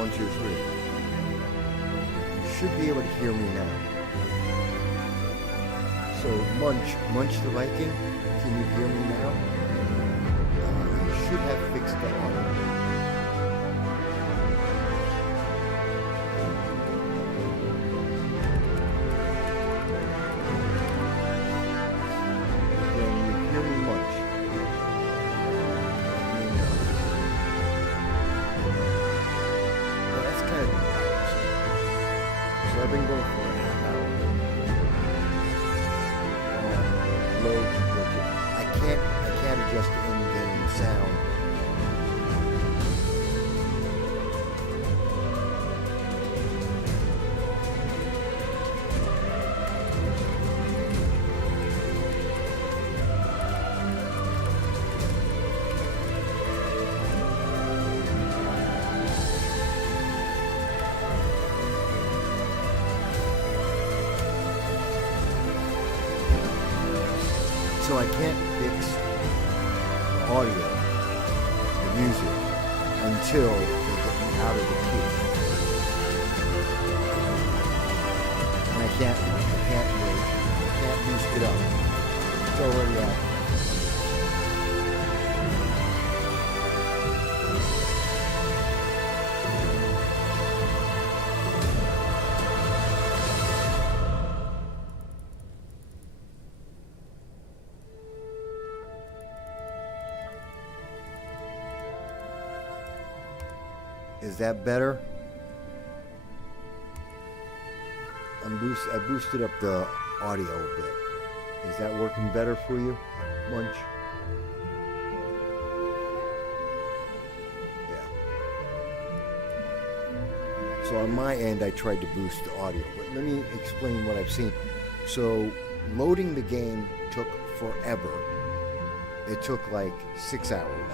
1, 2, 3. You should be able to hear me now. So, Munch the Viking, can you hear me now? You should have fixed the audio. Can you hear me, Munch? Well, that's kind of embarrassing. So I've been going for a half hour. Low budget. I can't adjust the in-game sound. So I can't fix the audio, the music, until they get me out of the queue. And I can't wait. I can't boost it up. It's already out. Is that better? I boosted up the audio a bit. Is that working better for you, Munch? Yeah. So on my end, I tried to boost the audio, but let me explain what I've seen. So loading the game took forever. It took like 6 hours,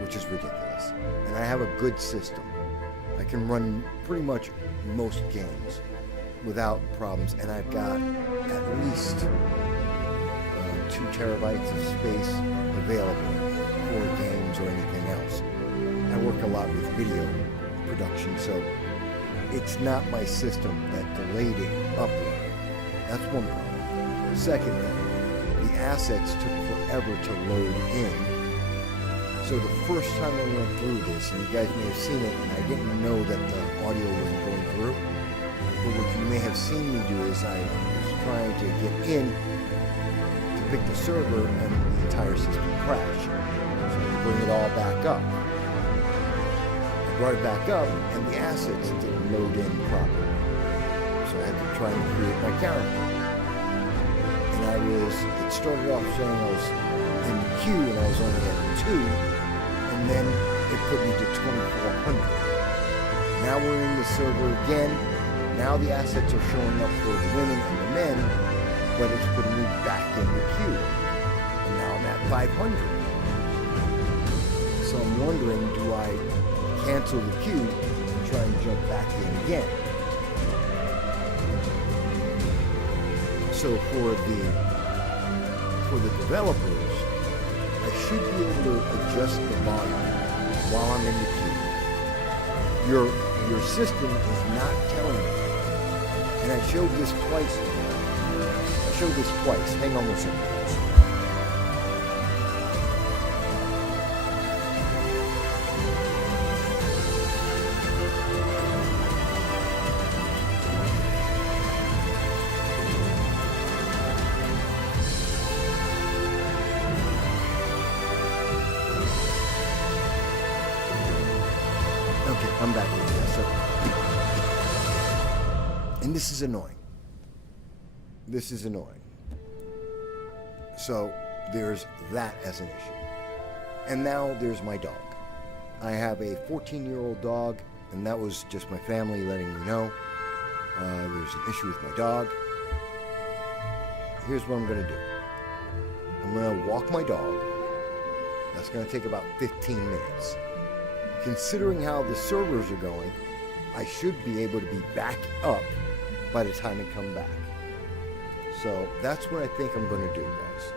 which is ridiculous. And I have a good system. I can run pretty much most games without problems, and I've got at least 2 terabytes of space available for games or anything else. I work a lot with video production, so it's not my system that delayed it upload. That's one problem. Second thing, the assets took forever to load in. So the first time I went through this, and you guys may have seen it, and I didn't know that the audio wasn't going through, but what you may have seen me do is I was trying to get in to pick the server, and the entire system crashed. So I had to bring it all back up. I brought it back up, and the assets didn't load in properly. So I had to try and create my character. And it started off saying I was in the queue, and I was only at 2. And then it put me to 2,400. Now we're in the server again. Now the assets are showing up for the women and the men, but it's putting me back in the queue. And now I'm at 500. So I'm wondering, do I cancel the queue and try and jump back in again? So for the developers, I should be able to adjust the volume while I'm in the queue. Your system is not telling me. And I showed this twice. Hang on one second. Okay, I'm back with you. And this is annoying. So there's that as an issue. And now there's my dog. I have a 14-year-old dog, and that was just my family letting me know there's an issue with my dog. Here's what I'm going to do. I'm going to walk my dog. That's going to take about 15 minutes. Considering how the servers are going, I should be able to be back up by the time I come back. So that's what I think I'm going to do, guys.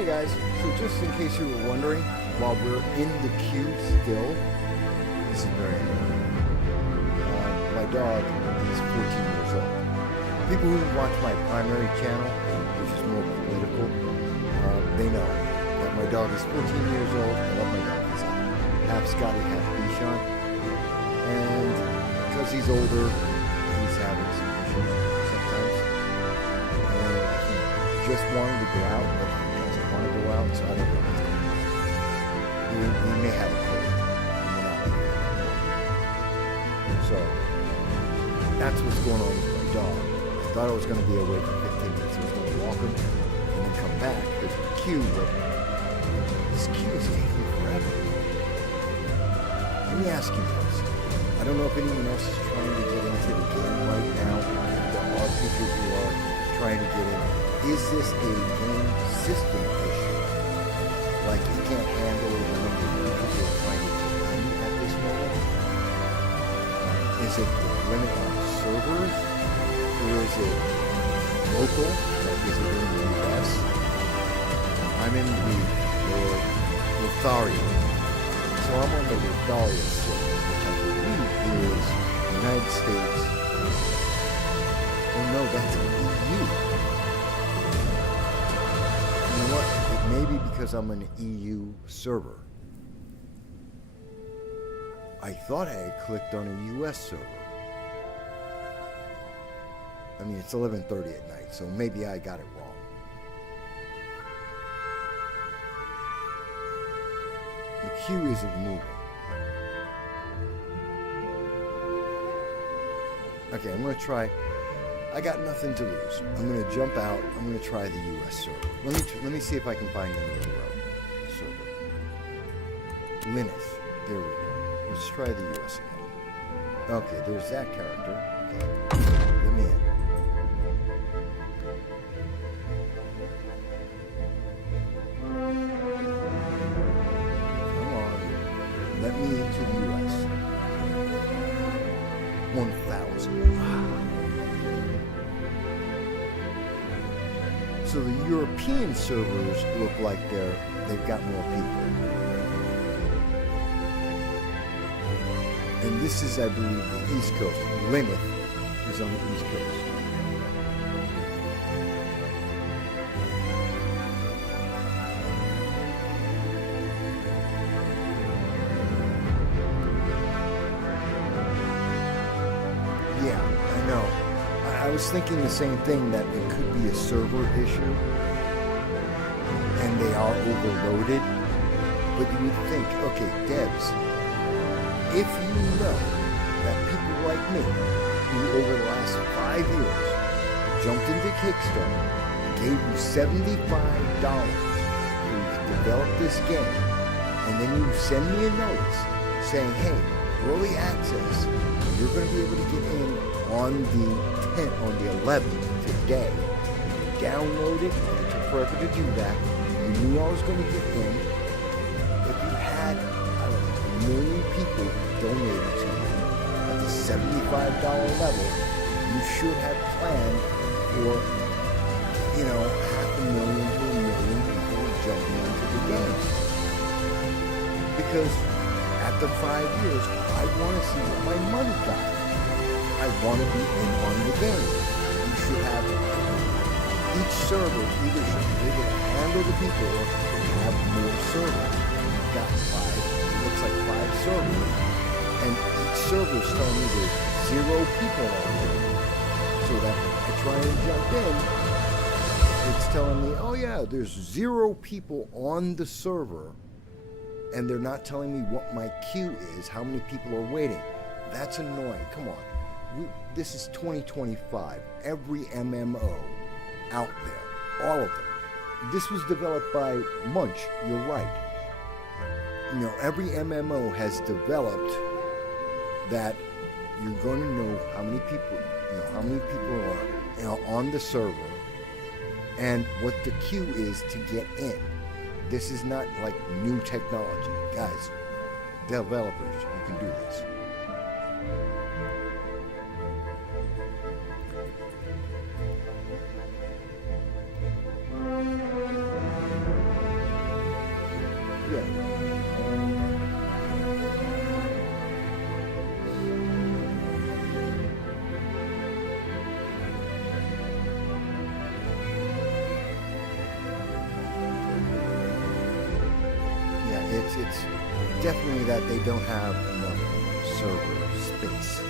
Hey guys, so just in case you were wondering, while we're in the queue still, this is very annoying. My dog is 14 years old. People who watch my primary channel, which is more political, they know that my dog is 14 years old. I love my dog. He's half Scotty, half Bichon. And because he's older, he's having some issues sometimes. And he just wanted to go out, but he doesn't want to go out, so I don't know what's going on. He may have a cold. So, that's what's going on with my dog. I thought I was going to be away for 15 minutes. I was going to walk him and then come back. There's a queue, but this queue is taking forever. Let me ask you guys. I don't know if anyone else is trying to get into the game right now. There are people who are trying to get in. Is this a game system issue? Like you can't handle the number of people who are trying to get in at this moment? Is it the limit on servers? Or is it local? Like is it in the US? I'm in the Lothario. So I'm on the Lothario server, which I believe is United States. Oh no, that's EU. You know what? It may be because I'm an EU server. I thought I had clicked on a US server. I mean, it's 11:30 at night, so maybe I got it wrong. The queue isn't moving. Okay, I'm going to try. I got nothing to lose. I'm going to jump out. I'm going to try the US server. Let me see if I can find another server. Linus. There we go. Let's try the US again. Okay, there's that character. Okay. Let me in. Come on. Let me into the US. 1,000. Wow. So the European servers look like they've got more people. And this is, I believe, the East Coast. Plymouth is on the East Coast. Yeah, I know. I was thinking the same thing, that it could be a server issue, and they are overloaded. But you would think, okay, devs, if you know that people like me, who over the last 5 years jumped into Kickstarter, gave you $75 to develop this game, and then you send me a notice saying, hey, early access, you're going to be able to get in on the 11th today. You download it, and it took forever to do that. You knew I was going to get in. If you had, I don't know, 1 million people donated to you at the $75 level, you should have planned for, 500,000 to 1 million people jumping into the game. Because after 5 years, I want to see what my money got. I want to be in on the game. You should have each server either should be able to handle the people or have more servers. You've got 5, it looks like 5 servers, and each server is telling me there's 0 people on there. So that I try and jump in, it's telling me, oh yeah, there's 0 people on the server, and they're not telling me what my queue is, how many people are waiting. That's annoying. Come on. This is 2025. Every MMO out there, all of them. This was developed by Munch. You're right. Every MMO has developed that you're going to know how many people, are on the server, and what the queue is to get in. This is not like new technology, guys. Developers, you can do this. me that they don't have enough server space.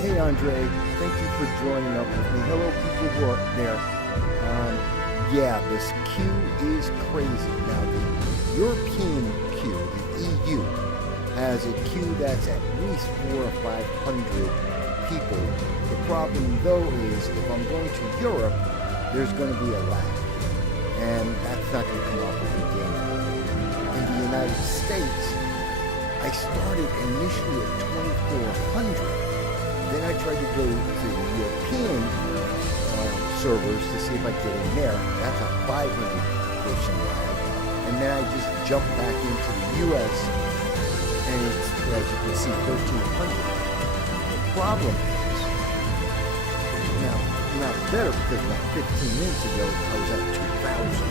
Hey Andre, thank you for joining up with me. Hello people who are there. Yeah, this queue is crazy. Now the European queue, the EU, has a queue that's at least 400 or 500 people. The problem though is if I'm going to Europe, there's going to be a lag. And that's not going to come off of the game. In the United States, I started initially at 2,400. Then I tried to go to the European servers to see if I could get in there. That's a 500 person lag. And then I just jumped back into the US and it's, as you can see, 1,300. The problem is, now not better because about 15 minutes ago I was at 2,000.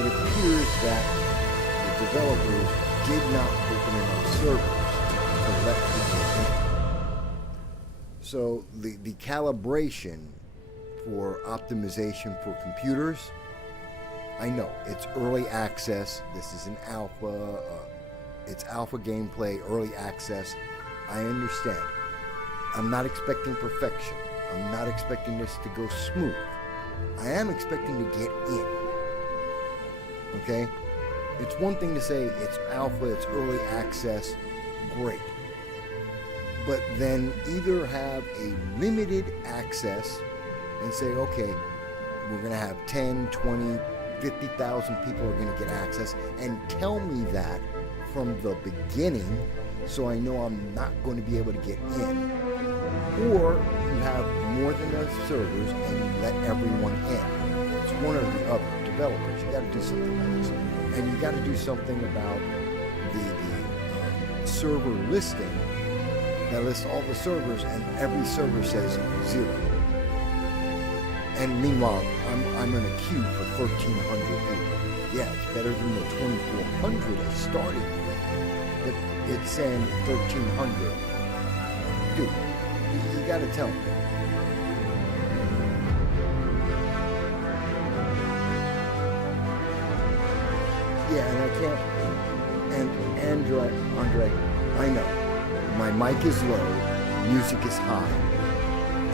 It appears that the developers did not open enough servers to let people in. So the calibration for optimization for computers, I know it's early access. This is an alpha. It's alpha gameplay, early access. I understand. I'm not expecting perfection. I'm not expecting this to go smooth. I am expecting to get in. Okay? It's one thing to say it's alpha, it's early access. Great. But then either have a limited access and say, okay, we're going to have 10, 20, 50,000 people are going to get access, and tell me that from the beginning so I know I'm not going to be able to get in. Or you have more than enough servers and you let everyone in. It's one or the other. Developers, you got to do something about this. And you got to do something about the server listing that lists all the servers, and every server says 0. And meanwhile, I'm in a queue for 1,300 people. Yeah, it's better than the 2,400 I started with, but it's saying 1,300. Dude, you gotta tell me. Yeah, and I can't. And Andre, I know. My mic is low, music is high.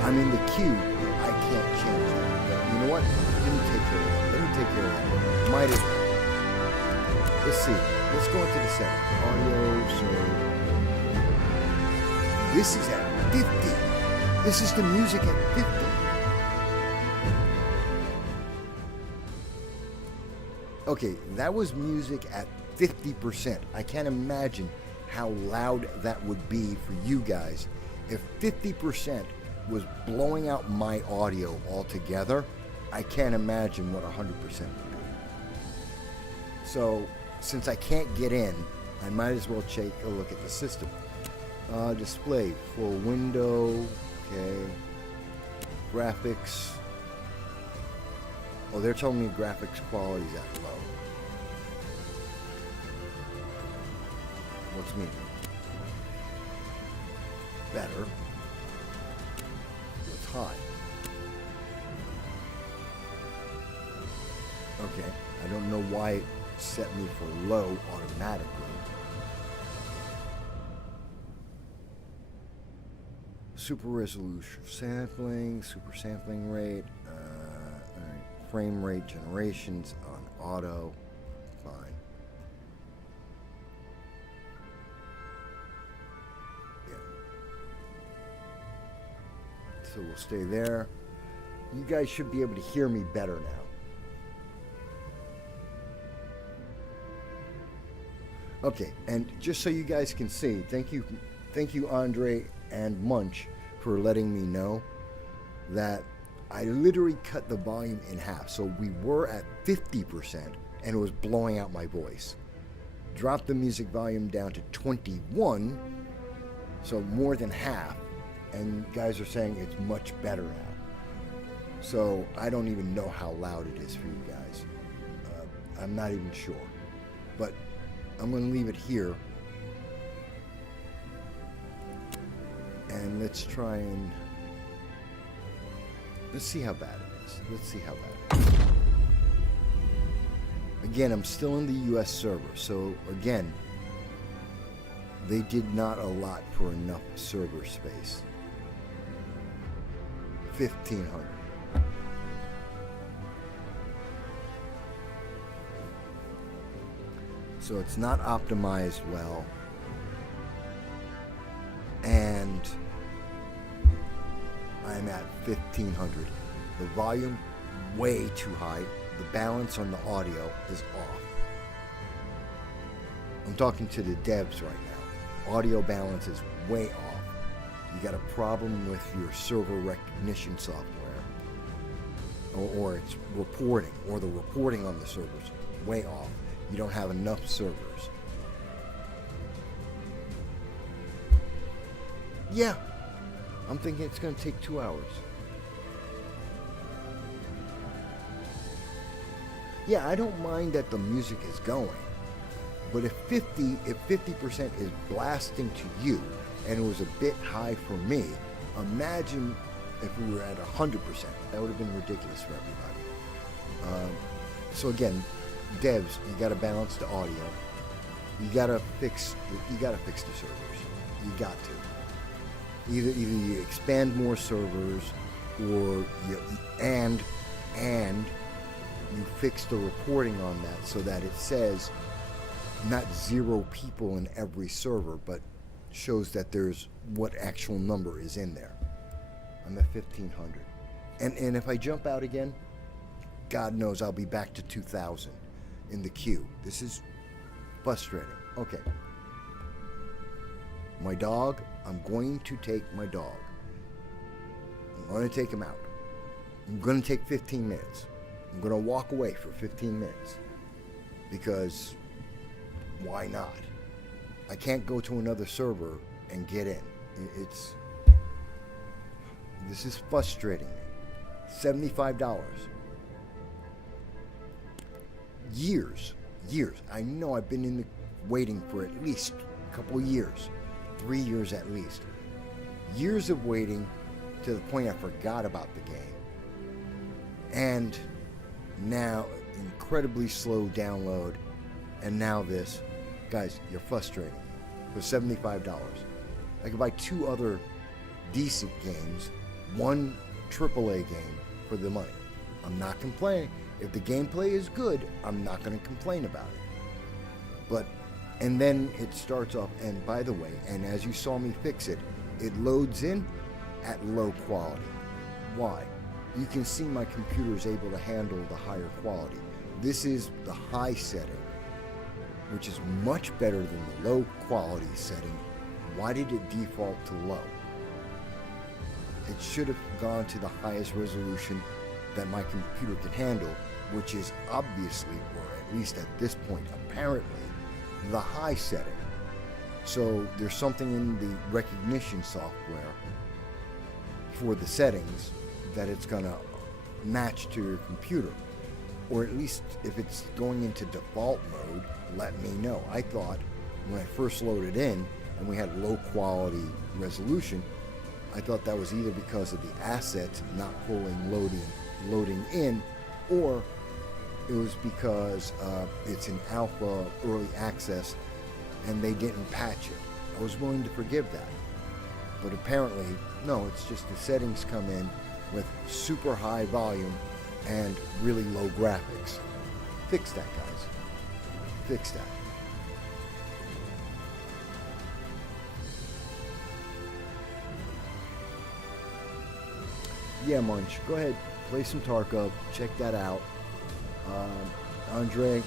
I'm in the queue, I can't change that. But you know what? Let me take care of that. Might as well. Let's see. Let's go into the settings. Audio, so this is at 50. This is the music at 50. Okay, that was music at 50%. I can't imagine how loud that would be for you guys. If 50% was blowing out my audio altogether, I can't imagine what 100% would be. So, since I can't get in, I might as well take a look at the system. Display, full window, okay. Graphics. Oh, they're telling me graphics quality is at low. What's medium? Better. What's high? Okay, I don't know why it set me for low automatically. Super resolution sampling, super sampling rate, frame rate generations on auto, fine. Yeah. So we'll stay there. You guys should be able to hear me better now. Okay, and just so you guys can see, thank you Andre and Munch for letting me know that I literally cut the volume in half. So we were at 50% and it was blowing out my voice. Dropped the music volume down to 21, so more than half, and guys are saying it's much better now. So I don't even know how loud it is for you guys. I'm not even sure, but I'm going to leave it here, and let's see how bad it is. Let's see how bad it is. Again, I'm still in the US server, so again, they did not allot for enough server space. 1,500. So it's not optimized well, and I'm at 1,500. The volume way too high. The balance on the audio is off. I'm talking to the devs right now. Audio balance is way off. You got a problem with your server recognition software, or it's reporting, or the reporting on the servers way off. You don't have enough servers. Yeah, I'm thinking it's going to take 2 hours. Yeah, I don't mind that the music is going, but if 50% is blasting to you, and it was a bit high for me, imagine if we were at 100%. That would have been ridiculous for everybody. So again, devs, you got to balance the audio. You got to fix the servers. You got to. Either you expand more servers, or you fix the reporting on that so that it says not 0 people in every server, but shows that there's what actual number is in there. I'm at 1,500. And if I jump out again, God knows I'll be back to 2,000 in the queue. This is frustrating. Okay. My dog, I'm going to take my dog. I'm going to take him out. I'm going to take 15 minutes. I'm going to walk away for 15 minutes. Because why not? I can't go to another server and get in. This is frustrating me. $75. Years. I know I've been in the waiting for at least a couple of years. 3 years at least. Years of waiting to the point I forgot about the game. And now incredibly slow download, and now this. Guys, you're frustrating. For $75. I could buy 2 other decent games, 1 AAA game for the money. I'm not complaining. If the gameplay is good, I'm not going to complain about it. And then it starts off, and by the way, and as you saw me fix it, it loads in at low quality. Why? You can see my computer is able to handle the higher quality. This is the high setting, which is much better than the low quality setting. Why did it default to low? It should have gone to the highest resolution that my computer can handle, which is obviously, or at least at this point, apparently, the high setting. So there's something in the recognition software for the settings that it's going to match to your computer. Or at least if it's going into default mode, let me know. I thought when I first loaded in and we had low quality resolution, I thought that was either because of the assets not fully loading in, or it was because it's in alpha early access and they didn't patch it. I was willing to forgive that. But apparently, no, it's just the settings come in with super high volume and really low graphics. Fix that, guys. Fix that. Yeah, Munch, go ahead, play some Tarkov, check that out. Andre.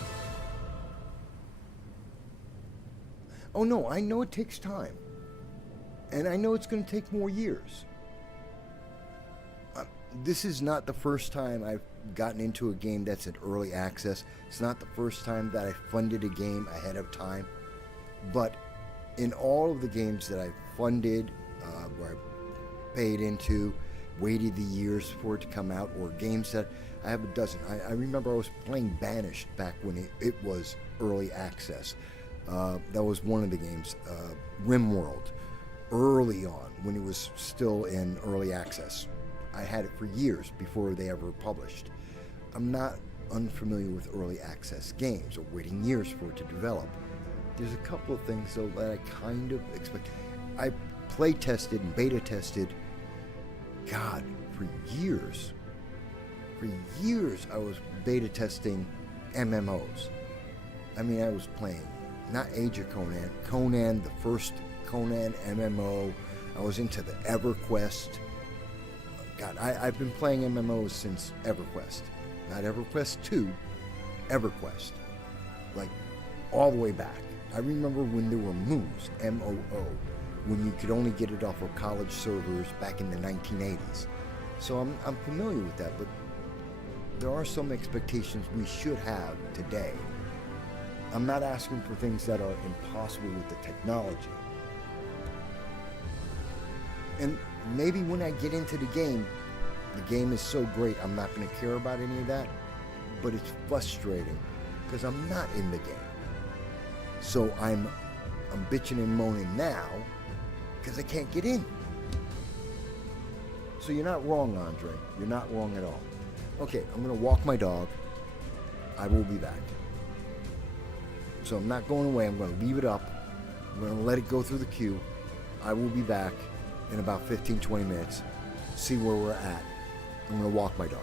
Oh no, I know it takes time. And I know it's going to take more years. this is not the first time I've gotten into a game that's in early access. It's not the first time that I funded a game ahead of time. But in all of the games that I've funded, where I paid into, waited the years for it to come out, or games that I have a dozen. I remember I was playing Banished back when it was early access. That was one of the games. RimWorld, early on, when it was still in early access. I had it for years before they ever published. I'm not unfamiliar with early access games or waiting years for it to develop. There's a couple of things, though, that I kind of expect. I play tested and beta tested, God, for years. For years, I was beta testing MMOs. I mean, I was playing, not Age of Conan, Conan, the first Conan MMO. I was into the EverQuest. God, I've been playing MMOs since EverQuest. Not EverQuest 2, EverQuest. Like, all the way back. I remember when there were MOOs, M-O-O, when you could only get it off of college servers back in the 1980s. So I'm familiar with that, but there are some expectations we should have today. I'm not asking for things that are impossible with the technology. And maybe when I get into the game is so great I'm not going to care about any of that, but it's frustrating because I'm not in the game. So I'm bitching and moaning now because I can't get in. So you're not wrong, Andre. You're not wrong at all. Okay, I'm going to walk my dog. I will be back. So I'm not going away. I'm going to leave it up. I'm going to let it go through the queue. I will be back in about 15-20 minutes. See where we're at. I'm going to walk my dog.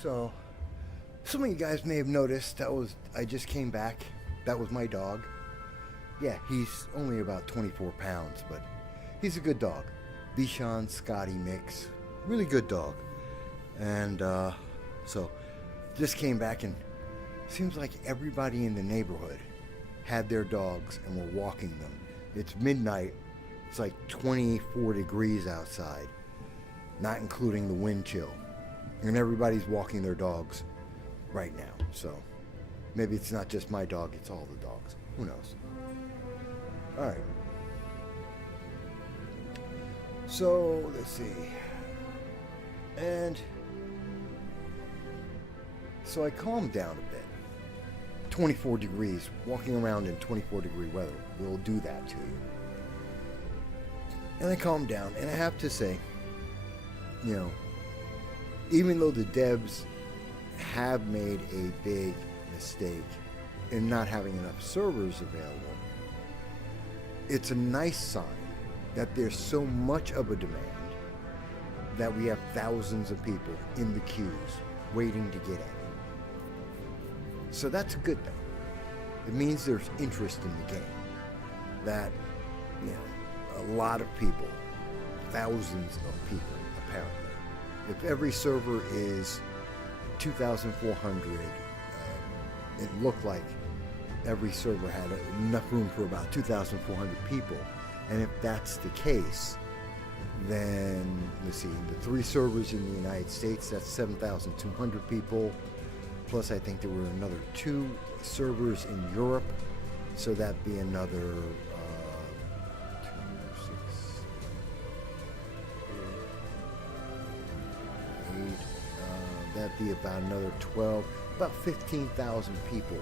So, some of you guys may have noticed I just came back. That was my dog. Yeah, he's only about 24 pounds, but he's a good dog. Bichon Scotty mix. Really good dog. And so, just came back, and seems like everybody in the neighborhood had their dogs and were walking them. It's midnight. It's like 24 degrees outside, not including the wind chill. And everybody's walking their dogs right now. So maybe it's not just my dog, it's all the dogs. Who knows? All right. So let's see. And so I calmed down a bit. 24 degrees, walking around in 24-degree weather will do that to you. And I calmed down, and I have to say, you know, even though the devs have made a big mistake in not having enough servers available, it's a nice sign that there's so much of a demand that we have thousands of people in the queues waiting to get in. So that's a good thing. It means there's interest in the game. That, you know, a lot of people, thousands of people, apparently. If every server is 2,400, it looked like every server had enough room for about 2,400 people. And if that's the case, then, let's see, the 3 servers in the United States, that's 7,200 people. Plus, I think there were another 2 servers in Europe, so that'd be another 2, 6, 8. That'd be about another 12, about 15,000 people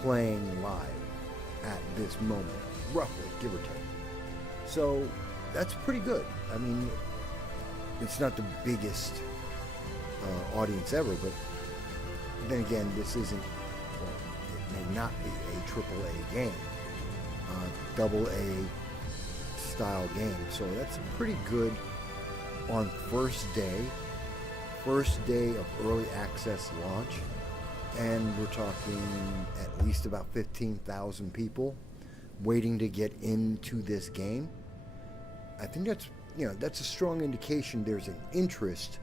playing live at this moment, roughly, give or take. So that's pretty good. I mean, it's not the biggest audience ever, but then again, this isn't, well, it may not be a AAA game, double A style game. So that's pretty good on first day of early access launch. And we're talking at least about 15,000 people waiting to get into this game. I think that's, you know, that's a strong indication there's an interest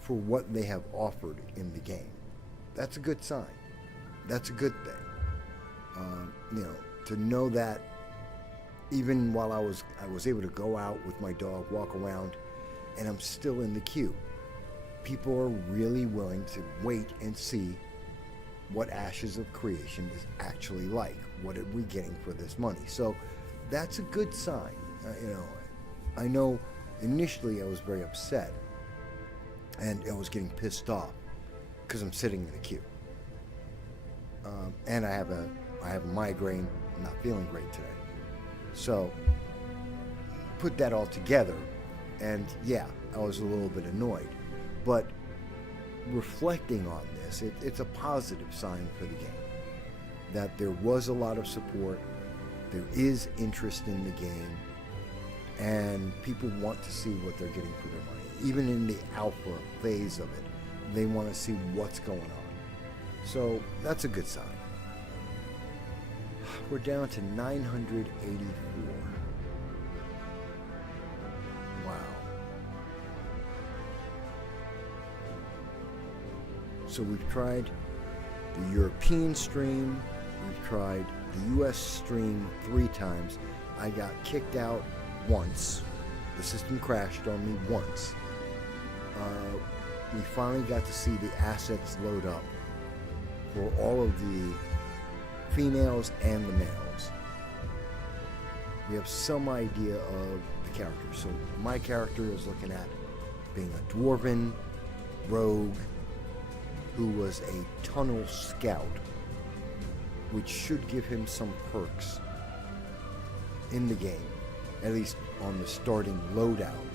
for what they have offered in the game. That's a good sign. That's a good thing. You know, to know that even while I was able to go out with my dog, walk around, and I'm still in the queue. People are really willing to wait and see what Ashes of Creation is actually like. What are we getting for this money? So that's a good sign. You know, I know initially I was very upset and I was getting pissed off because I'm sitting in a queue, and I have a migraine. I'm not feeling great today, so put that all together, and yeah, I was a little bit annoyed. But reflecting on this, it's a positive sign for the game that there was a lot of support, there is interest in the game, and people want to see what they're getting for their money. Even in the alpha phase of it, they want to see what's going on. So that's a good sign. We're down to 984. Wow. So we've tried the European stream, we've tried the US stream 3 times. I got kicked out once. The system crashed on me once. We finally got to see the assets load up for all of the females and the males. We have some idea of the characters. So my character is looking at being a dwarven rogue who was a tunnel scout, which should give him some perks in the game, at least on the starting loadout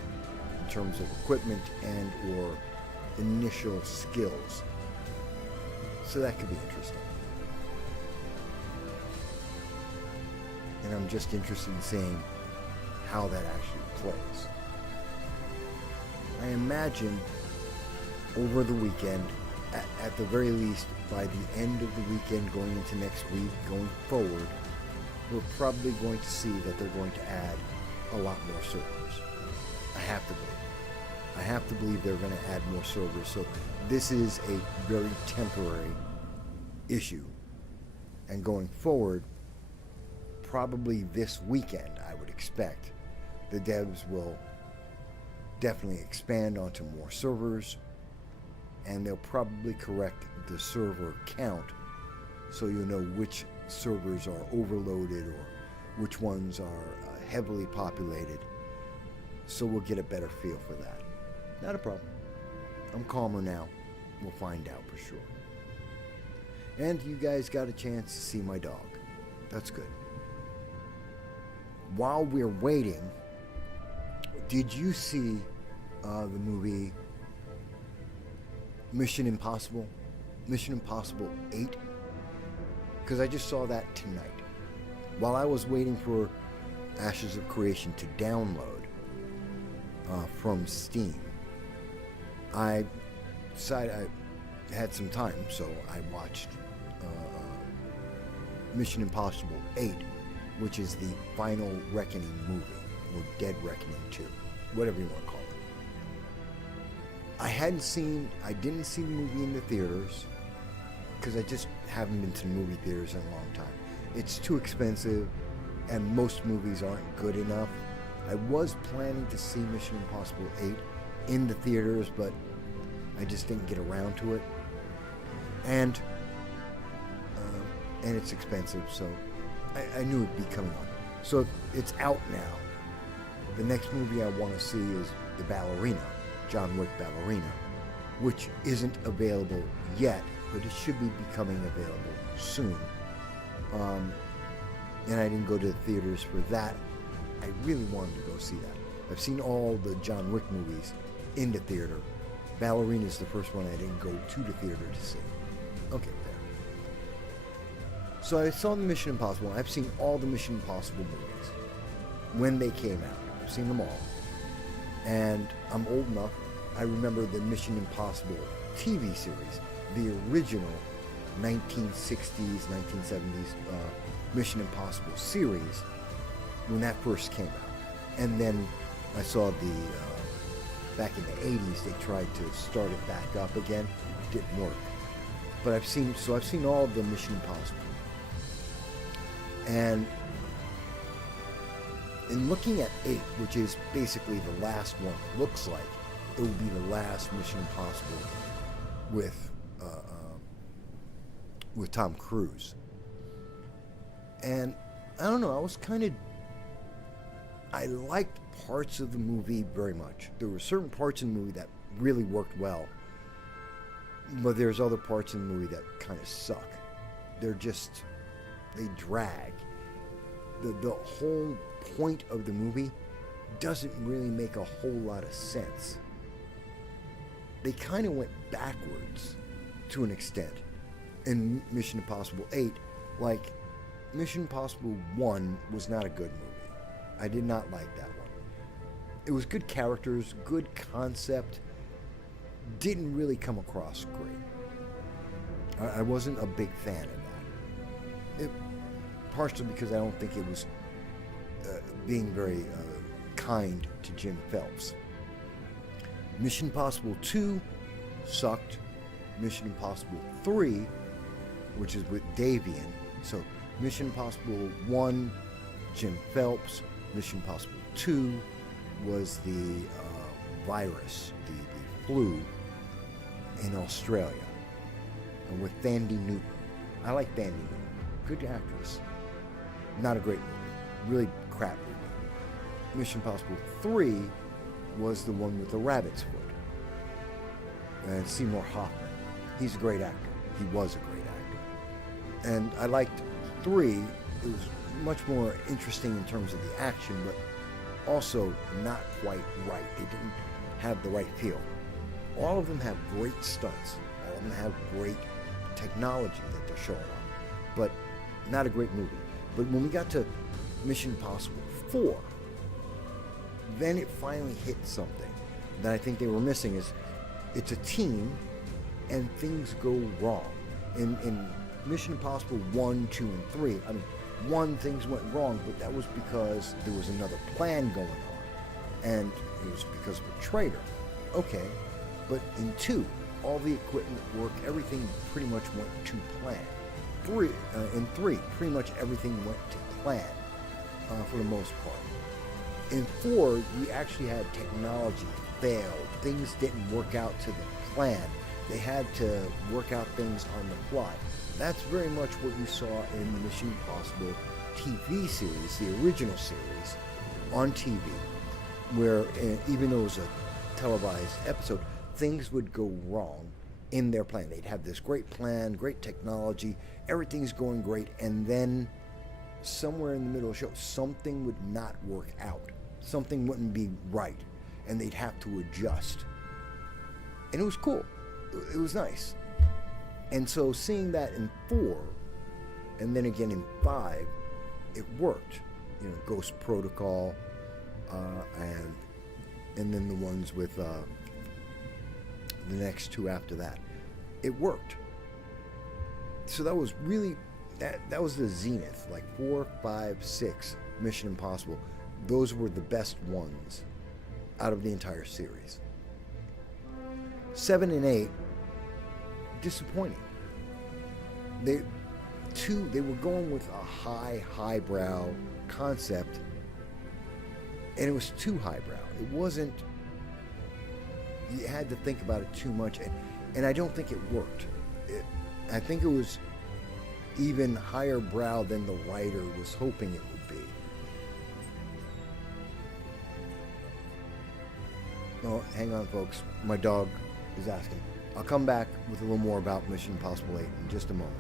in terms of equipment and or initial skills. So that could be interesting. And I'm just interested in seeing how that actually plays. I imagine over the weekend at the very least, by the end of the weekend, going into next week, going forward, we're probably going to see that they're going to add a lot more servers. I have to believe. I have to believe they're going to add more servers. So this is a very temporary issue. And going forward, probably this weekend, I would expect, the devs will definitely expand onto more servers, and they'll probably correct the server count so you'll know which servers are overloaded or which ones are heavily populated, so we'll get a better feel for that. Not a problem. I'm calmer now. We'll find out for sure. And you guys got a chance to see my dog. That's good. While we're waiting, did you see the movie Mission Impossible 8? Because I just saw that tonight. While I was waiting for Ashes of Creation to download from Steam, I decided I had some time, so I watched Mission Impossible 8, which is the final Reckoning movie, or Dead Reckoning 2, whatever you want to call it. I didn't see the movie in the theaters, because I just haven't been to the movie theaters in a long time. It's too expensive, and most movies aren't good enough. I was planning to see Mission Impossible 8 in the theaters, but I just didn't get around to it. And it's expensive, so I knew it'd be coming on. So it's out now. The next movie I want to see is The Ballerina, John Wick Ballerina, which isn't available yet, but it should be becoming available soon. And I didn't go to the theaters for that. I really wanted to go see that. I've seen all the John Wick movies in the theater. Ballerina is the first one I didn't go to the theater to see. Okay, fair. So I saw the Mission Impossible. I've seen all the Mission Impossible movies when they came out. I've seen them all. And I'm old enough. I remember the Mission Impossible TV series, the original 1960s, 1970s Mission Impossible series, when that first came out. And then I saw back in the 80s, they tried to start it back up again. It didn't work. But I've seen all of the Mission Impossible. And in looking at 8, which is basically the last one, it looks like it will be the last Mission Impossible with Tom Cruise. And I don't know, I liked parts of the movie very much. There were certain parts in the movie that really worked well, but there's other parts in the movie that kind of suck. They drag. The whole point of the movie doesn't really make a whole lot of sense. They kind of went backwards to an extent in Mission Impossible 8. Like, Mission Impossible 1 was not a good movie. I did not like that one. It was good characters, good concept, didn't really come across great. I wasn't a big fan of that. Partially because I don't think it was being very kind to Jim Phelps. Mission Impossible 2 sucked. Mission Impossible 3, which is with Davian. So Mission Impossible 1, Jim Phelps. Mission Impossible 2 was the virus, the flu in Australia, and with Thandie Newton. I like Thandie Newton. Good actress. Not a great movie. Really crap movie. Mission Impossible 3 was the one with the rabbit's foot. And Seymour Hoffman. He's a great actor. He was a great actor. And I liked 3. It was much more interesting in terms of the action, but also not quite right. They didn't have the right feel. All of them have great stunts. All of them have great technology that they're showing off. But not a great movie. But when we got to Mission Impossible 4, then it finally hit something that I think they were missing. Is it's a team, and things go wrong. In Mission Impossible 1, 2, and 3, I mean, 1, things went wrong, but that was because there was another plan going on, and it was because of a traitor. Okay, but in 2, all the equipment worked, everything pretty much went to plan. In 3, pretty much everything went to plan for the most part. In 4, we actually had technology fail. Things didn't work out to the plan. They had to work out things on the fly. That's very much what you saw in the Mission Impossible TV series, the original series, on TV, where even though it was a televised episode, things would go wrong in their plan. They'd have this great plan, great technology, everything's going great, and then somewhere in the middle of the show, something would not work out. Something wouldn't be right, and they'd have to adjust. And it was cool. It was nice. And so seeing that in 4, and then again in 5, it worked. You know, Ghost Protocol, and then the ones with the next 2 after that. It worked. So that was really, that was the zenith. Like 4, 5, 6, Mission Impossible. Those were the best ones out of the entire series. 7 and 8, disappointing. They were going with a highbrow concept, and it was too highbrow. It wasn't, you had to think about it too much, and I don't think it worked. I think it was even higher brow than the writer was hoping it would be. No, hang on, folks. My dog is asking. I'll come back with a little more about Mission Impossible 8 in just a moment.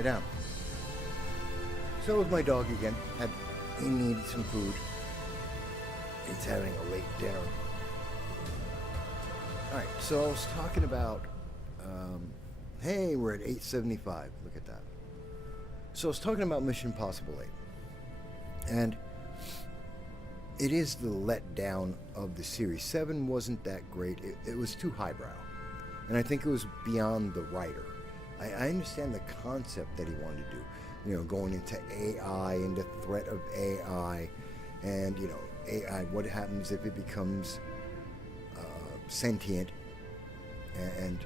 lay down. So was my dog again. He needed some food. He's having a late dinner. Alright, so I was talking about, hey, we're at 875. Look at that. So I was talking about Mission Impossible 8. And it is the letdown of the series. 7 wasn't that great. It was too highbrow. And I think it was beyond the writer. I understand the concept that he wanted to do. You know, going into AI and the threat of AI. And, you know, AI, what happens if it becomes sentient? And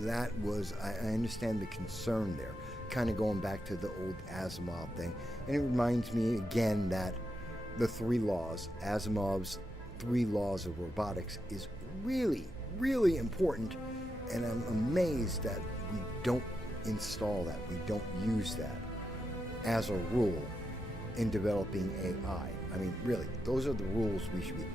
that was, I understand the concern there. Kind of going back to the old Asimov thing. And it reminds me again that the 3 laws, Asimov's 3 laws of robotics, is really, really important. And I'm amazed that we don't install that, we don't use that as a rule in developing AI. I mean, really, those are the rules we should be,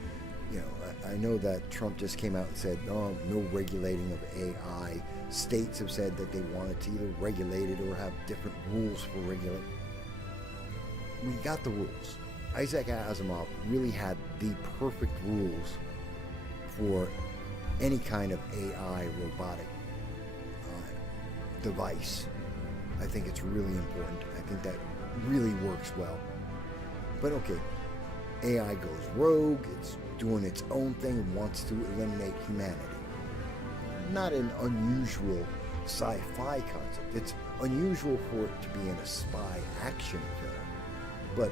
you know, I know that Trump just came out and said, oh, no regulating of AI. States have said that they wanted to either regulate it or have different rules for regulating. We got the rules. Isaac Asimov really had the perfect rules for any kind of AI robotic device. I think it's really important. I think that really works well. But okay, AI goes rogue, it's doing its own thing, wants to eliminate humanity. Not an unusual sci-fi concept. It's unusual for it to be in a spy action film. But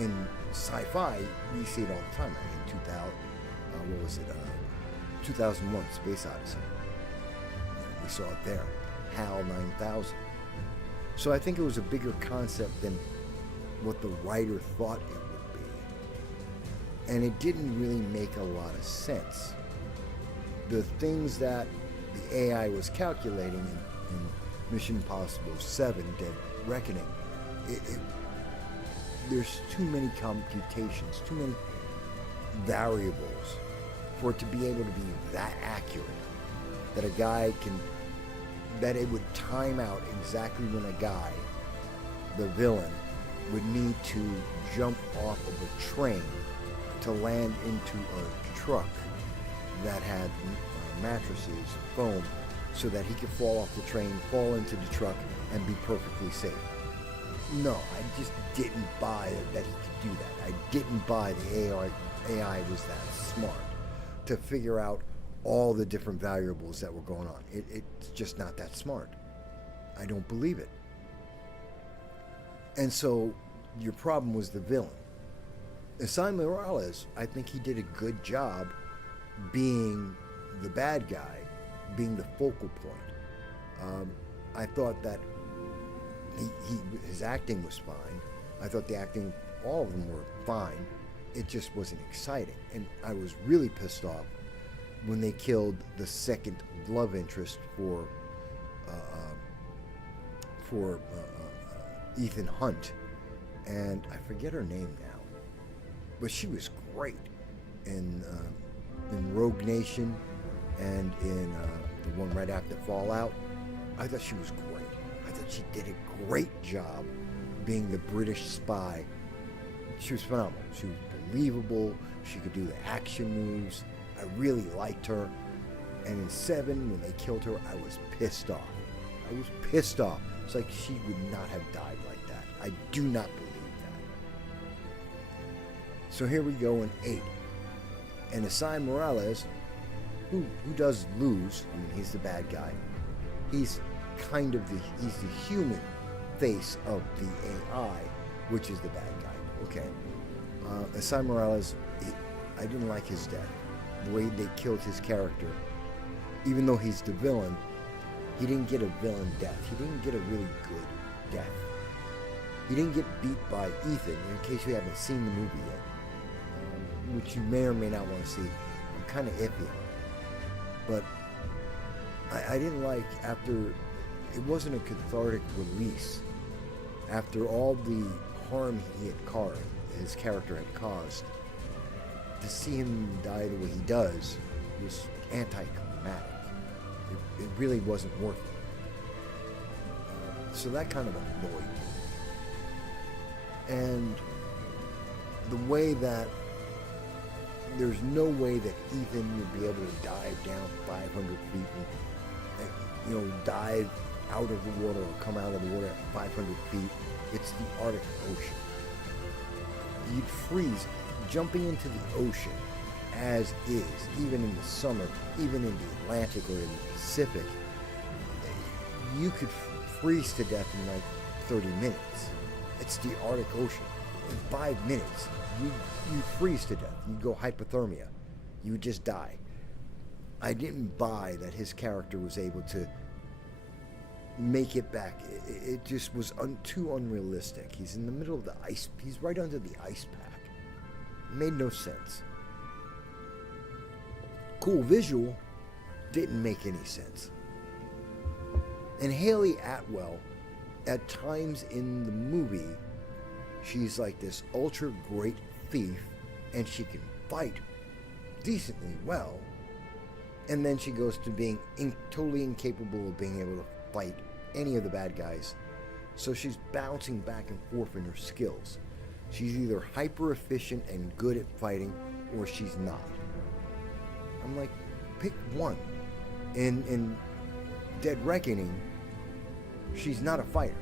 in sci-fi, we see it all the time. Right? In 2001, Space Odyssey. We saw it there. HAL 9000. So I think it was a bigger concept than what the writer thought it would be. And it didn't really make a lot of sense. The things that the AI was calculating in Mission Impossible 7, Dead Reckoning, there's too many computations, too many variables for it to be able to be that accurate, that a guy can, that it would time out exactly when a guy, the villain, would need to jump off of a train to land into a truck that had mattresses, foam, so that he could fall off the train, fall into the truck, and be perfectly safe. No, I just didn't buy that he could do that. I didn't buy the AI was that smart to figure out all the different variables that were going on. It's just not that smart. I don't believe it. And so your problem was the villain. Asai Morales, I think he did a good job being the bad guy, being the focal point. I thought that his acting was fine. I thought the acting, all of them were fine. It just wasn't exciting. And I was really pissed off when they killed the second love interest for Ethan Hunt. And I forget her name now. But she was great in Rogue Nation and in the one right after Fallout. I thought she was great. I thought she did a great job being the British spy. She was phenomenal. She was believable. She could do the action moves. I really liked her. And in 7, when they killed her, I was pissed off. I was pissed off. It's like she would not have died like that. I do not believe that. So here we go in 8. And Asai Morales, who does lose, I mean, he's the bad guy. He's kind of he's the human face of the AI, which is the bad guy. Okay. Asai Morales, I didn't like his death. The way they killed his character. Even though he's the villain, he didn't get a villain death. He didn't get a really good death. He didn't get beat by Ethan, in case you haven't seen the movie yet, which you may or may not want to see. I'm kind of iffy on it. But I didn't like, after, it wasn't a cathartic release. After all the harm he had caused, his character had caused, to see him die the way he does was anticlimactic. It really wasn't worth it. So that kind of annoyed me. And the way that there's no way that Ethan would be able to dive down 500 feet and, dive out of the water or come out of the water at 500 feet. It's the Arctic Ocean. You'd freeze jumping into the ocean as is, even in the summer, even in the Atlantic or in the Pacific. You could freeze to death in like 30 minutes. It's the Arctic Ocean. In 5 minutes, you freeze to death. You go hypothermia. You would just die. I didn't buy that his character was able to make it back. It just was too unrealistic. He's in the middle of the ice. He's right under the ice pack. It made no sense. Cool visual, didn't make any sense. And Haley Atwell, at times in the movie, she's like this ultra great thief, and she can fight decently well, and then she goes to being totally incapable of being able to fight any of the bad guys. So she's bouncing back and forth in her skills. She's either hyper efficient and good at fighting, or she's not. I'm like, pick one. In Dead Reckoning, she's not a fighter.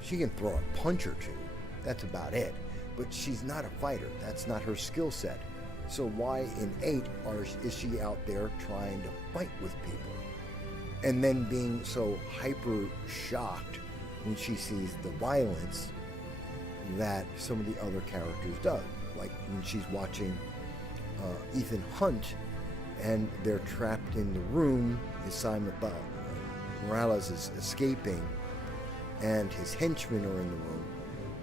She can throw a punch or two. That's about it. But she's not a fighter. That's not her skill set. So why in 8 is she out there trying to fight with people? And then being so hyper shocked when she sees the violence that some of the other characters do. Like when she's watching Ethan Hunt and they're trapped in the room, Morales is escaping and his henchmen are in the room,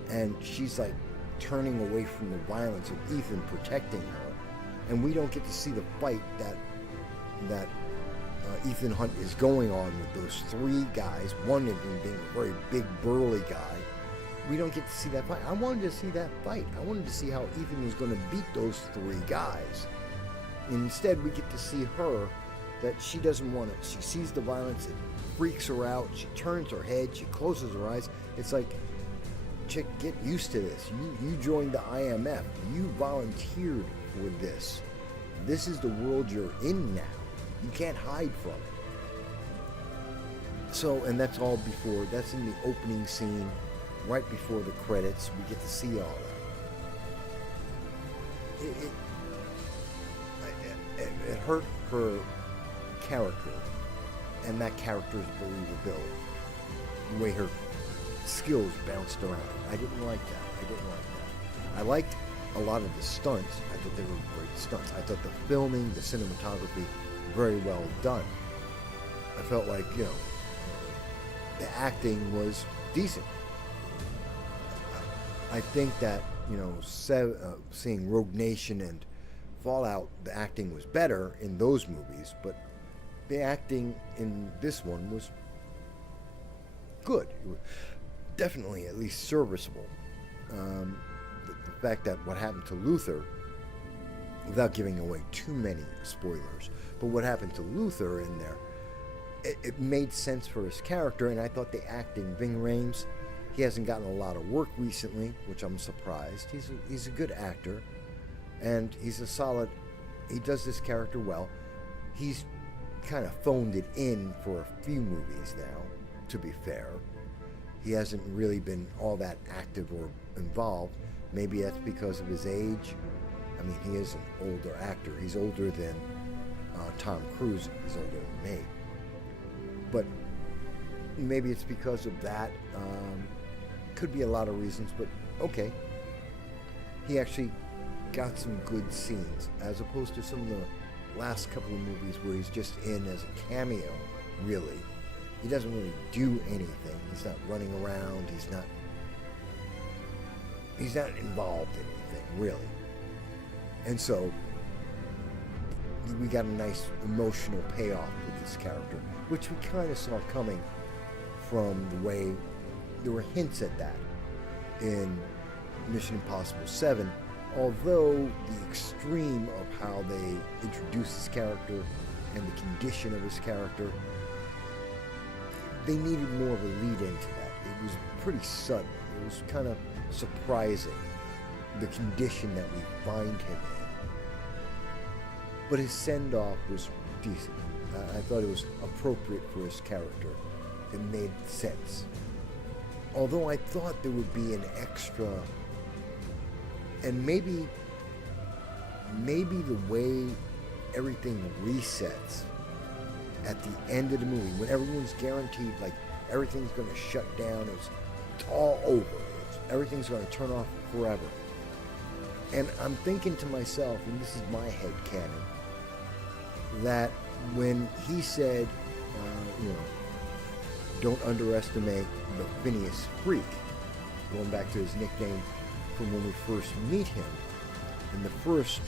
and she's like turning away from the violence of Ethan protecting her, and we don't get to see the fight that Ethan Hunt is going on with those 3 guys, one of them being a very big burly guy. We don't get to see that fight. I wanted to see that fight. I wanted to see how Ethan was going to beat those 3 guys. Instead, we get to see her, that she doesn't want it. She sees the violence, it freaks her out, she turns her head, she closes her eyes. It's like, chick, get used to this. You joined the IMF. You volunteered for this. This is the world you're in now. You can't hide from it. So, and that's all before, that's in the opening scene, right before the credits. We get to see all that. It hurt her character and that character's believability. The way her skills bounced around. I didn't like that. I liked a lot of the stunts. I thought they were great stunts. I thought the filming, the cinematography, very well done. I felt like, the acting was decent. I think that, seeing Rogue Nation and Fallout, the acting was better in those movies, but the acting in this one was good. It was definitely at least serviceable. The fact that what happened to Luther, without giving away too many spoilers, but what happened to Luther in there, it made sense for his character, and I thought the acting, Ving Rhames, he hasn't gotten a lot of work recently, which I'm surprised. He's a good actor, and he's a solid, he does this character well. He's kind of phoned it in for a few movies now, to be fair. He hasn't really been all that active or involved. Maybe that's because of his age. I mean, he is an older actor. He's older than Tom Cruise. He's older than me. But maybe it's because of that. Could be a lot of reasons, but okay. He actually got some good scenes, as opposed to some of the last couple of movies where he's just in as a cameo, really. He doesn't really do anything. He's not running around. He's not involved in anything, really. And so we got a nice emotional payoff with this character, which we kind of saw coming from the way there were hints at that in Mission Impossible 7, although the extreme of how they introduced his character and the condition of his character they needed more of a lead into that. It was pretty sudden. It was kind of surprising, the condition that we find him in. But his send-off was decent. I thought it was appropriate for his character. It made sense. Although I thought there would be an extra, and maybe the way everything resets at the end of the movie, when everyone's guaranteed, like, everything's going to shut down, it's all over, everything's going to turn off forever. And I'm thinking to myself, and this is my headcanon, that when he said, don't underestimate the Phineas Freak, going back to his nickname from when we first meet him in the first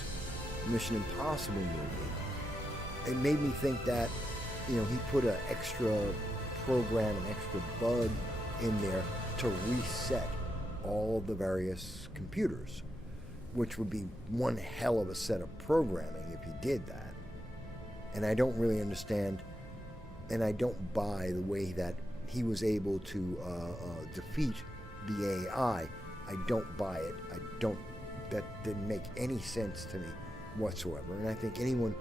Mission Impossible movie, it made me think that, he put an extra program, an extra bug in there to reset all the various computers, which would be one hell of a set of programming if he did that. And I don't really understand, and I don't buy the way that he was able to defeat the AI. I don't buy it. That didn't make any sense to me whatsoever. And I think anyone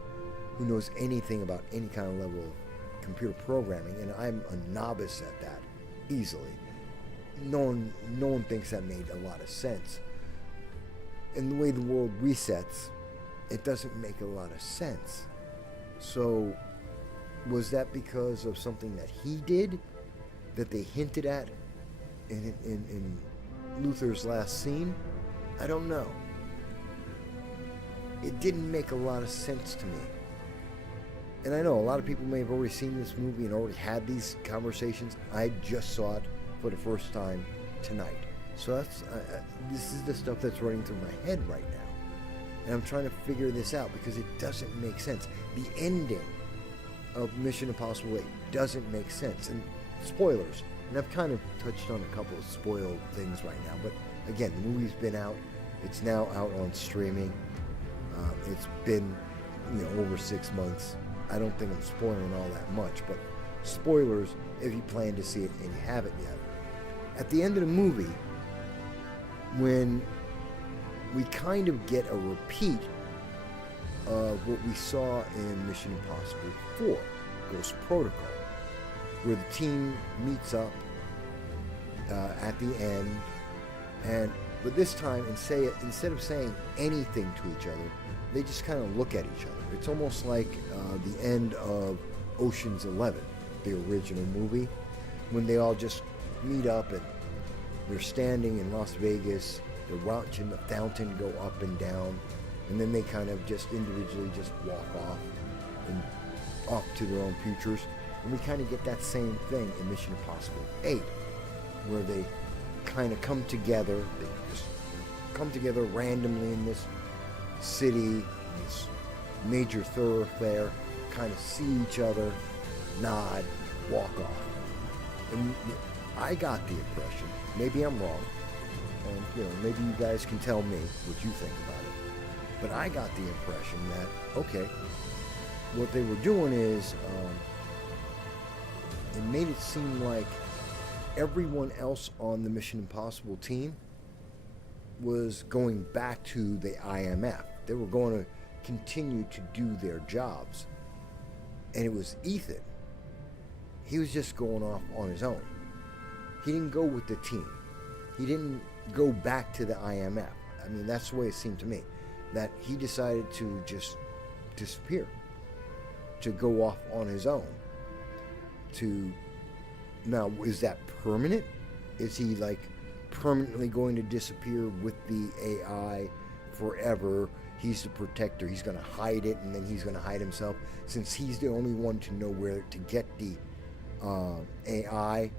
who knows anything about any kind of level of computer programming, and I'm a novice at that, easily, no one thinks that made a lot of sense. And the way the world resets, it doesn't make a lot of sense. So, was that because of something that he did, that they hinted at in Luther's last scene? I don't know. It didn't make a lot of sense to me. And I know a lot of people may have already seen this movie and already had these conversations. I just saw it for the first time tonight. So this is the stuff that's running through my head right now. And I'm trying to figure this out because it doesn't make sense. The ending of Mission Impossible 8 doesn't make sense. And spoilers, and I've kind of touched on a couple of spoiled things right now, but again, the movie's been out. It's now out on streaming. It's been over 6 months. I don't think I'm spoiling all that much, but spoilers if you plan to see it and you haven't yet. At the end of the movie, when we kind of get a repeat of what we saw in Mission Impossible 4, Ghost Protocol, where the team meets up at the end, but this time, instead of saying anything to each other, they just kind of look at each other. It's almost like the end of Ocean's 11, the original movie, when they all just meet up and they're standing in Las Vegas, they're watching the fountain go up and down, and then they kind of just individually just walk off and off to their own futures. And we kind of get that same thing in Mission Impossible 8, where they kind of come together. They just come together randomly in this city, this major thoroughfare, kind of see each other, nod, walk off. And I got the impression, maybe I'm wrong, and maybe you guys can tell me what you think about it, but I got the impression that, okay, what they were doing is, it made it seem like everyone else on the Mission Impossible team was going back to the IMF. They were going to continue to do their jobs. And it was Ethan. He was just going off on his own. He didn't go with the team. He didn't go back to the IMF. I mean, that's the way it seemed to me. That he decided to just disappear. To go off on his own. Now, is that permanent? Is he like permanently going to disappear with the AI forever? He's the protector. He's going to hide it, and then he's going to hide himself. Since he's the only one to know where to get the AI,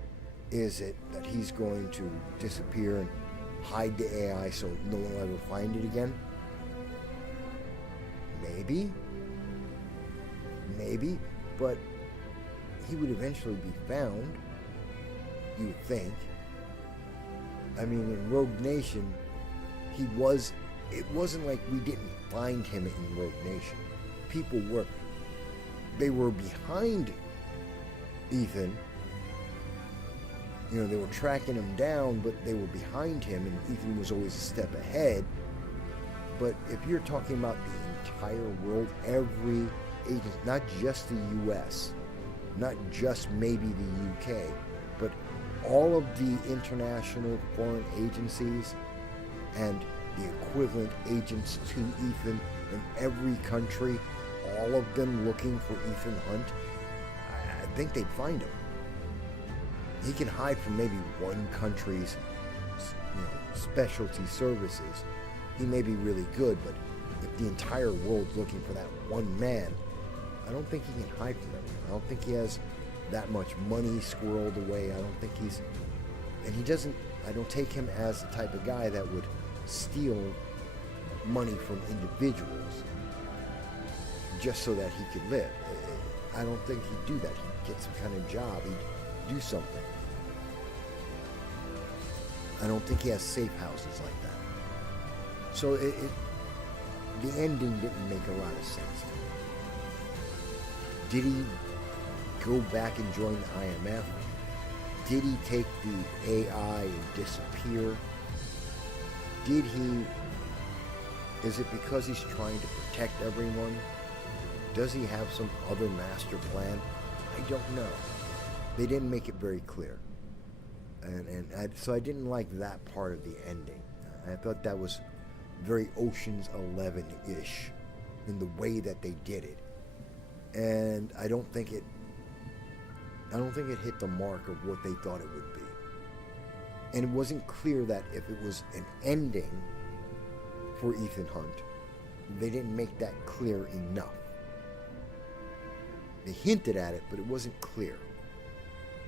is it that he's going to disappear and hide the AI so no one will ever find it again? Maybe, but he would eventually be found, you would think. I mean, in Rogue Nation, it wasn't like we didn't find him in Rogue Nation. People were behind Ethan, They were tracking him down, but they were behind him, and Ethan was always a step ahead. But if you're talking about the entire world, every agent, not just the U.S., not just maybe the U.K., but all of the international foreign agencies and the equivalent agents to Ethan in every country, all of them looking for Ethan Hunt, I think they'd find him. He can hide from maybe one country's specialty services. He may be really good, but if the entire world's looking for that one man, I don't think he can hide from it. I don't think he has that much money squirreled away. I don't think I don't take him as the type of guy that would steal money from individuals just so that he could live. I don't think he'd do that. He'd get some kind of job. He'd do something. I don't think he has safe houses like that. So the ending didn't make a lot of sense to me. Did he go back and join the IMF? Did he take the AI and disappear? Is it because he's trying to protect everyone? Does he have some other master plan? I don't know. They didn't make it very clear. So I didn't like that part of the ending. I thought that was very Ocean's 11-ish in the way that they did it. And I don't think it hit the mark of what they thought it would be. And it wasn't clear that if it was an ending for Ethan Hunt, they didn't make that clear enough. They hinted at it, but it wasn't clear.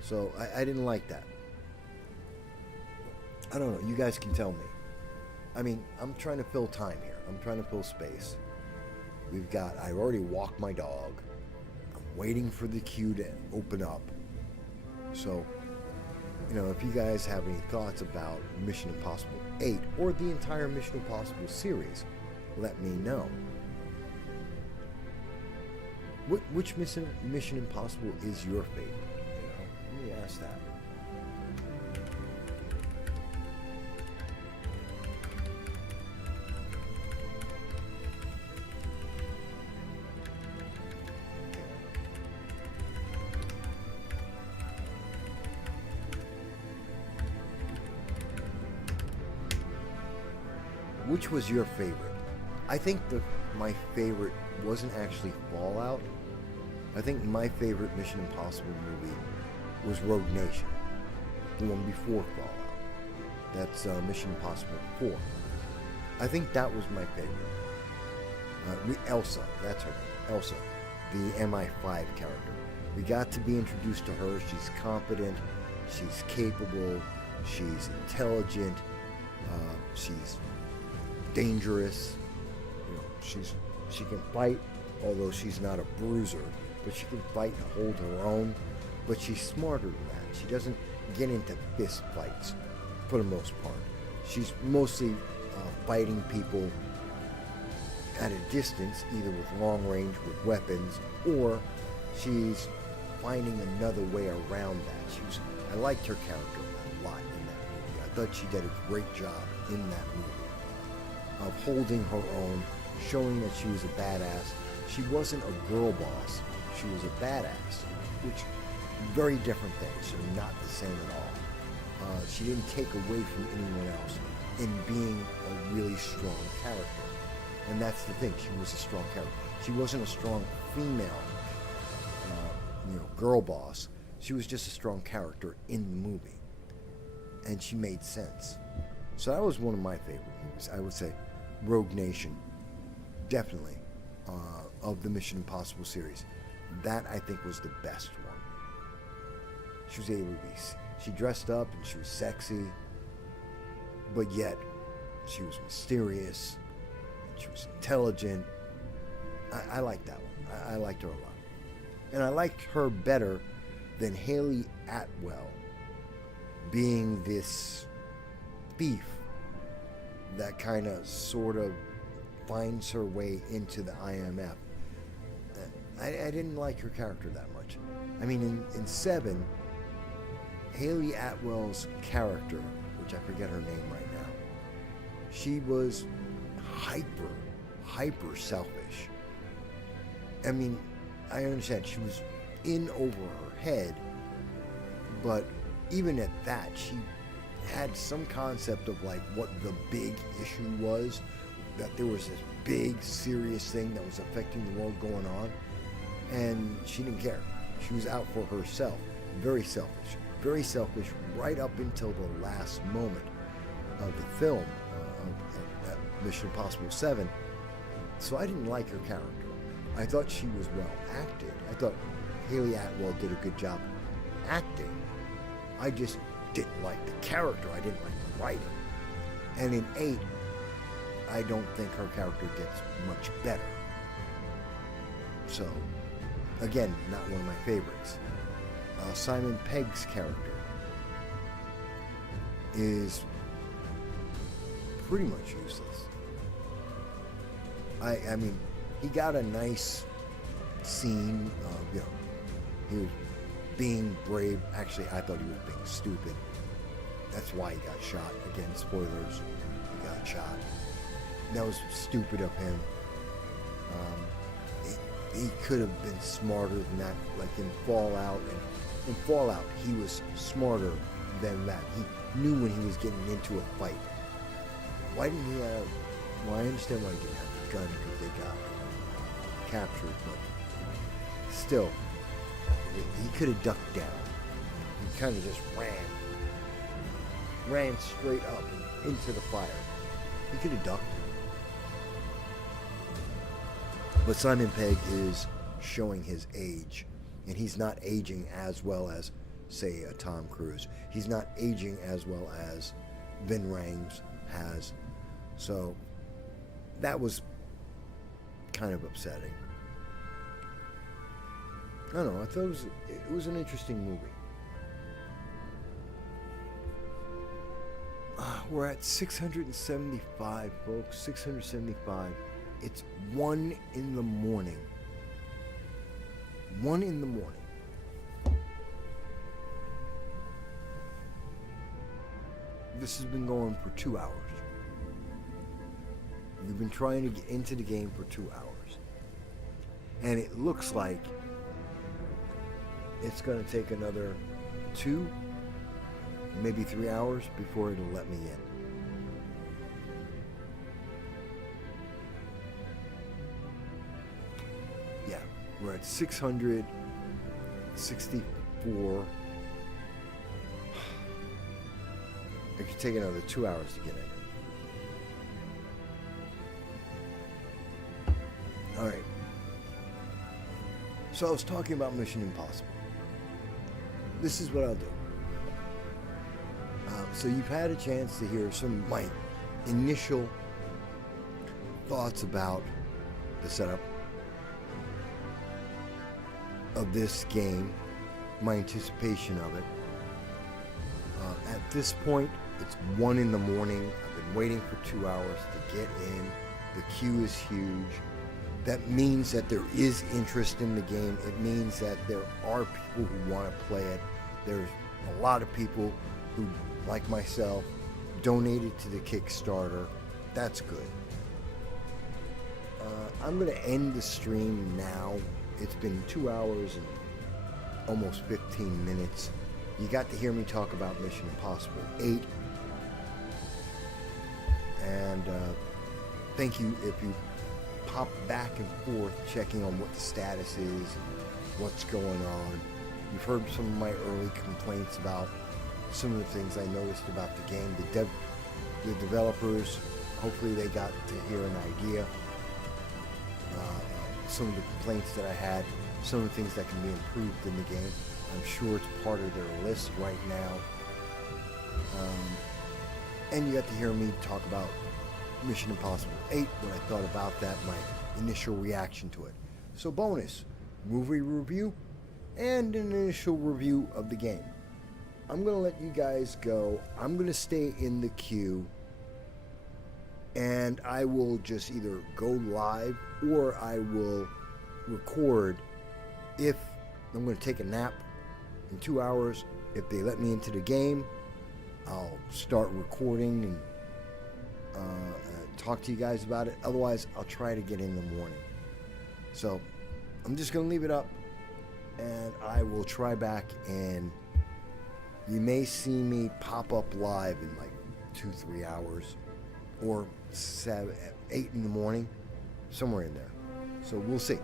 So I didn't like that. I don't know. You guys can tell me. I mean, I'm trying to fill time here. I'm trying to fill space. I've already walked my dog. I'm waiting for the queue to open up. So, if you guys have any thoughts about Mission Impossible 8 or the entire Mission Impossible series, let me know. Which Mission Impossible is your favorite? Let me ask that. Which was your favorite? I think my favorite wasn't actually Fallout. I think my favorite Mission Impossible movie was Rogue Nation, the one before Fallout. That's Mission Impossible 4. I think that was my favorite. Elsa, that's her name, Elsa, the MI5 character. We got to be introduced to her. She's competent, she's capable, she's intelligent, she's dangerous. She can fight, although she's not a bruiser, but she can fight and hold her own. But she's smarter than that. She doesn't get into fist fights for the most part. She's mostly fighting people at a distance, either with long range, with weapons, or she's finding another way around that. I liked her character a lot in that movie. I thought she did a great job in that movie of holding her own, showing that she was a badass. She wasn't a girl boss. She was a badass, which very different things. They're not the same at all. She didn't take away from anyone else in being a really strong character. And that's the thing. She was a strong character. She wasn't a strong female, girl boss. She was just a strong character in the movie. And she made sense. So that was one of my favorite movies. I would say Rogue Nation, definitely, of the Mission Impossible series. That, I think, was the best one. She was able to be, she dressed up and she was sexy, but yet she was mysterious, and she was intelligent. I liked that one. I liked her a lot. And I liked her better than Haley Atwell being this thief that kind of sort of finds her way into the IMF. I didn't like her character that much. I mean, in 7, Haley Atwell's character, which I forget her name right now, she was hyper selfish. I mean, I understand she was in over her head, but even at that, she had some concept of like what the big issue was, that there was this big serious thing that was affecting the world going on, and she didn't care. She was out for herself. Very selfish right up until the last moment of the film, of Mission Impossible 7. So I didn't like her character. I thought she was well acted. I thought Haley Atwell did a good job acting. I just didn't like the character. I didn't like the writing. And in 8, I don't think her character gets much better. So, again, not one of my favorites. Simon Pegg's character is pretty much useless. I mean, he got a nice scene of, you know, he was being brave. Actually, I thought he was being stupid. That's why he got shot. Again, spoilers. He got shot. That was stupid of him. He could have been smarter than that. Like in Fallout, in Fallout, he was smarter than that. He knew when he was getting into a fight. Why didn't he have? Well, I understand why he didn't have the gun, because they got captured, but still, he could have ducked down. He kind of just ran straight up into the fire. He could have ducked. But Simon Pegg is showing his age, and he's not aging as well as, say, a Tom Cruise. He's not aging as well as Vin Rames has. So that was kind of upsetting. I don't know. I thought it was an interesting movie. We're at 675, folks. 675. It's 1 in the morning. 1 in the morning. This has been going for 2 hours. We've been trying to get into the game for 2 hours. And it looks like it's going to take another 2, maybe 3 hours before it'll let me in. Yeah, we're at 664. It could take another 2 hours to get in. All right. So I was talking about Mission Impossible. This is what I'll do. So you've had a chance to hear some of my initial thoughts about the setup of this game, my anticipation of it. At this point, it's 1 in the morning. I've been waiting for 2 hours to get in. The queue is huge. That means that there is interest in the game. It means that there are people who want to play it. There's a lot of people who, like myself, donated to the Kickstarter. That's good. I'm going to end the stream now. It's been 2 hours and almost 15 minutes. You got to hear me talk about Mission Impossible 8. And thank you if you pop back and forth checking on what the status is and what's going on. You've heard some of my early complaints about some of the things I noticed about the game. The developers, hopefully they got to hear an idea. Some of the complaints that I had, some of the things that can be improved in the game. I'm sure it's part of their list right now. And you got to hear me talk about Mission Impossible 8, what I thought about that, my initial reaction to it. So bonus, movie review and an initial review of the game. I'm going to let you guys go. I'm going to stay in the queue, and I will just either go live or I will record if I'm going to take a nap in 2 hours. If they let me into the game, I'll start recording and talk to you guys about it. Otherwise, I'll try to get in the morning. So I'm just going to leave it up, and I will try back, and you may see me pop up live in like 2-3 hours, or 8 in the morning, somewhere in there. So we'll see.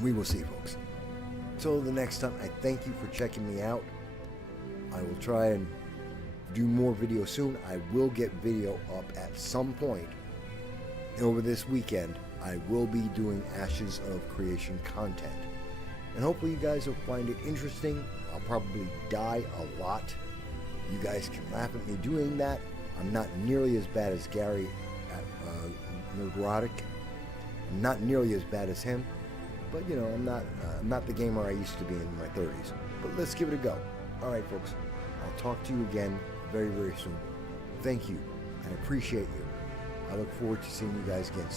We will see, folks. Till the next time, I thank you for checking me out. I will try and do more videos soon. I will get video up at some point. And over this weekend, I will be doing Ashes of Creation content. And hopefully you guys will find it interesting. I'll probably die a lot. You guys can laugh at me doing that. I'm not nearly as bad as Gary at Nerdrotic. I'm not nearly as bad as him. But, you know, I'm not the gamer I used to be in my 30s. But let's give it a go. All right, folks. I'll talk to you again very, very soon. Thank you. I appreciate you. I look forward to seeing you guys again soon.